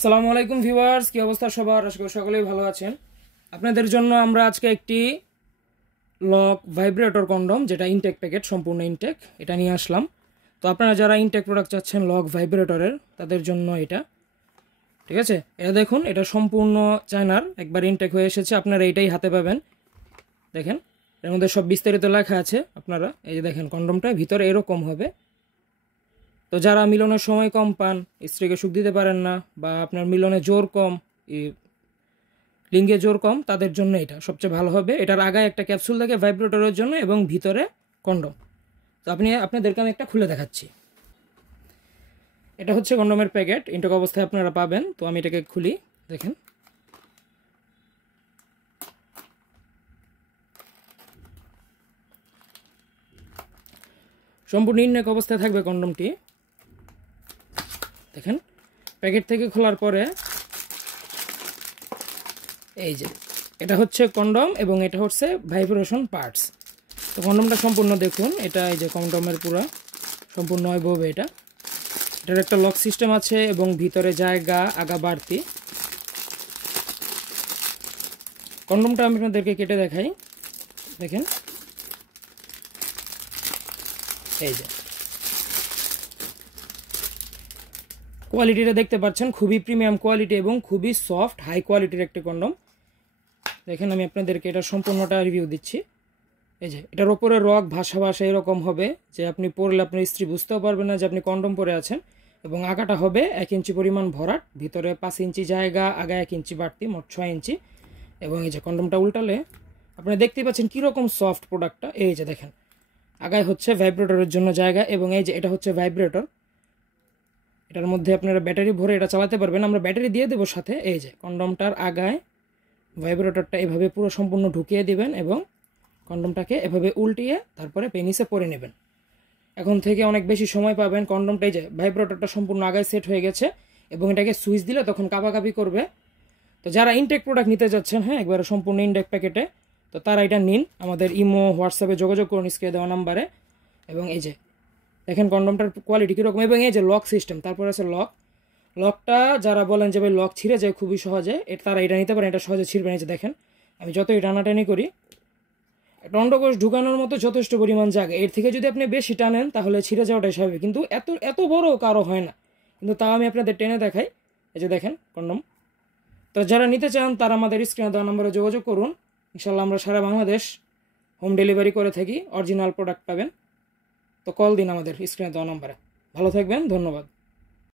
আসসালামু আলাইকুম ভিউয়ার্স, কি অবস্থা সবার? আশা করি সকলেই ভালো আছেন। আপনাদের জন্য আমরা আজকে একটি লক ভাইব্রেটর কন্ডম, যেটা ইনটেক প্যাকেট, সম্পূর্ণ ইনটেক, এটা নিয়ে আসলাম। তো আপনারা যারা ইনটেক প্রোডাক্ট চাচ্ছেন লক ভাইব্রেটরের, তাদের জন্য এটা, ঠিক আছে। এটা দেখুন, এটা সম্পূর্ণ চায়নার, একবার ইনটেক হয়ে এসেছে। আপনারা এইটাই হাতে পাবেন। দেখেন, এর মধ্যে সব বিস্তারিত লেখা আছে। আপনারা এই যে দেখেন, কন্ডমটা ভিতরে এরকম হবে। তো যারা মিলনের সময় কম পান, স্ত্রীকে সুখ দিতে পারেন না, বা আপনার মিলনে জোর কম, লিঙ্গে জোর কম, তাদের জন্য এটা সবচেয়ে ভালো হবে। এটার আগায় একটা ক্যাপসুল থাকে ভাইব্রেটরের জন্য এবং ভিতরে কন্ডম। তো আপনাদেরকে আমি একটা খুলে দেখাচ্ছি। এটা হচ্ছে কন্ডমের প্যাকেট, ইনটেক অবস্থায় আপনারা পাবেন। তো আমি এটাকে খুলি, দেখেন। সম্পূর্ণ ইনটেক অবস্থায় থাকবে কন্ডমটি। দেখেন, প্যাকেট থেকে খোলার পরে এই যে এটা হচ্ছে কন্ডম এবং এটা হচ্ছে ভাইব্রেশন পার্টস। তো কন্ডমটা সম্পূর্ণ দেখুন, এটা এই যে কন্ডমের পুরো সম্পূর্ণ হবে। এটার একটা লক সিস্টেম আছে এবং ভিতরে জায়গা আগা বাড়তি। কন্ডমটা আমি আপনাদেরকে কেটে দেখাই, দেখেন। এই যে কোয়ালিটিটা দেখতে পাচ্ছেন, খুবই প্রিমিয়াম কোয়ালিটি এবং খুবই সফট হাই কোয়ালিটির একটি কন্ডম। দেখেন, আমি আপনাদেরকে এটা সম্পূর্ণটা রিভিউ দিচ্ছি। এই যে এটার ওপরে রক ভাষা এরকম হবে যে আপনি পরলে আপনার স্ত্রী বুঝতেও পারবেন না যে আপনি কন্ডম পরে আছেন। এবং আগাটা হবে 1 ইঞ্চি পরিমাণ ভরাট, ভিতরে 5 ইঞ্চি জায়গা, আগা 1 ইঞ্চি বাড়তি, মোট 6 ইঞ্চি। এবং এই যে কন্ডমটা উল্টালে আপনারা দেখতেই পাচ্ছেন কীরকম সফট প্রোডাক্টটা। এই যে দেখেন, আগায় হচ্ছে ভাইব্রেটরের জন্য জায়গা এবং এই যে এটা হচ্ছে ভাইব্রেটর। এটার মধ্যে আপনারা ব্যাটারি ভরে এটা চালাতে পারবেন, আমরা ব্যাটারি দিয়ে দেবো সাথে। এই যে কন্ডমটার আগায় ভাইব্রেটরটা এভাবে পুরো সম্পূর্ণ ঢুকিয়ে দিবেন এবং কন্ডমটাকে এভাবে উল্টিয়ে তারপরে পেনিসে পরে নেবেন। এখন থেকে অনেক বেশি সময় পাবেন। কন্ডমটাই যে ভাইব্রেটরটা সম্পূর্ণ আগায় সেট হয়ে গেছে এবং এটাকে সুইচ দিলে তখন কাঁপাকাঁপি করবে। তো যারা ইনটেক প্রোডাক্ট নিতে যাচ্ছেন, হ্যাঁ, একবারে সম্পূর্ণ ইনটেক প্যাকেটে, তো তারা এটা নিন। আমাদের ইমো, হোয়াটসঅ্যাপে যোগাযোগ করুন স্ক্রিনে দেওয়া নাম্বারে। এবং এই যে দেখেন কন্ডমটার কোয়ালিটি কীরকম। এবং এই যে লক সিস্টেম, তারপরে আছে লকটা যারা বলেন যে ভাই লক ছিঁড়ে যায় খুবই সহজে, তারা এটা নিতে পারেন, এটা সহজে ছিঁড়বে না। যে দেখেন, আমি যতই টানাটানি করি, একটা অন্ডকোষ ঢুকানোর মতো যথেষ্ট পরিমাণ জায়গা। এর থেকে যদি আপনি বেশি টানেন তাহলে ছিঁড়ে যাওয়াটাই স্বাভাবিক, কিন্তু এত বড় কারো হয় না। কিন্তু তাও আমি আপনাদের টেনে দেখাই। এই যে দেখেন কন্ডম। তো যারা নিতে চান তারা আমাদের স্ক্রিনে দেওয়া নম্বরে যোগাযোগ করুন। ইনশাল্লাহ আমরা সারা বাংলাদেশ হোম ডেলিভারি করে থাকি, অরিজিনাল প্রোডাক্ট পাবেন। তো কল দিন আমাদের স্ক্রিনে দেওয়া নম্বরে। ভালো থাকবেন, ধন্যবাদ।